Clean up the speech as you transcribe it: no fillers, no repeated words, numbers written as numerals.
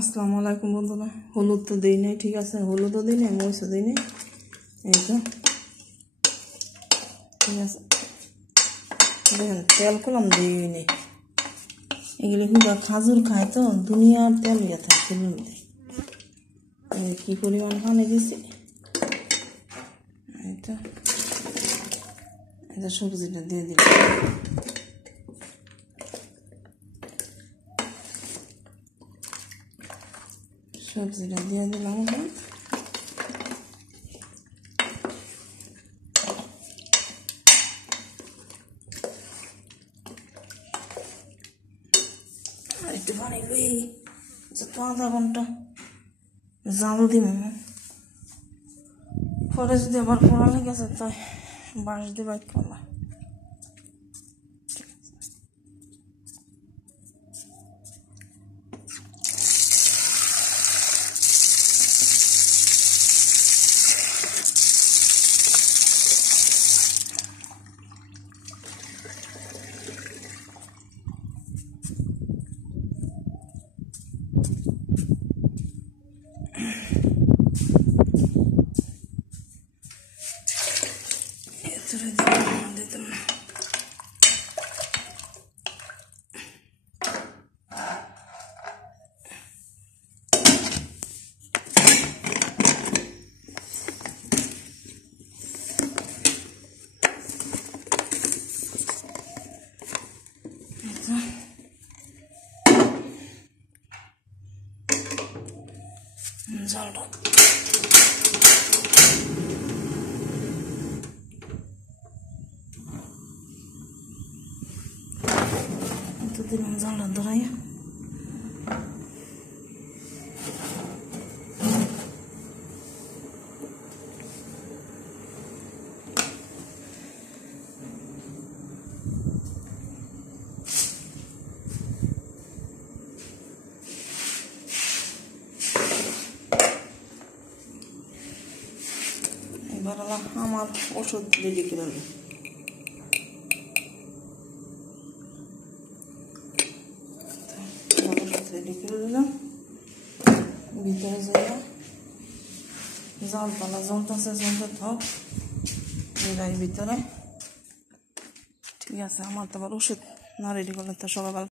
আসসালামু আলাইকুম বন্ধুরা। হলুদ তো দিই নাই, ঠিক আছে, হলুদও দিই নাই, মরিচও দিই নাই, এই তো ঠিক আছে। দেখেন তেল কলম দিই নেই, এগুলি হুদা খাজুর খায় তো দুনিয়ার তেল ইয়ে থাকে চুলের মধ্যে। কি পরিমাণ পানি দিছি, এই তো এটা সবজিটা দিয়ে দিলাম। সবজিটা দিয়ে দিলাম, আর একটু পানি লই তো আধা ঘন্টা জাল দিব। পরে যদি আবার পড়া লেগেছে তাই বাঁশ দিয়ে বাইক করলাম। জালটা দিলাম, জালটা ধরাইয়া এবার আমার ওষুধ রেডি করে নেব। ওষুধ রেডি করে দিলাম, ভিতরে যাইয়া জলপালা জ্বলতেছে, জ্বলতে থাক এরাই ভিতরে। ঠিক আছে, আমার তো আবার ওষুধ না রেডি করলে তো সকাল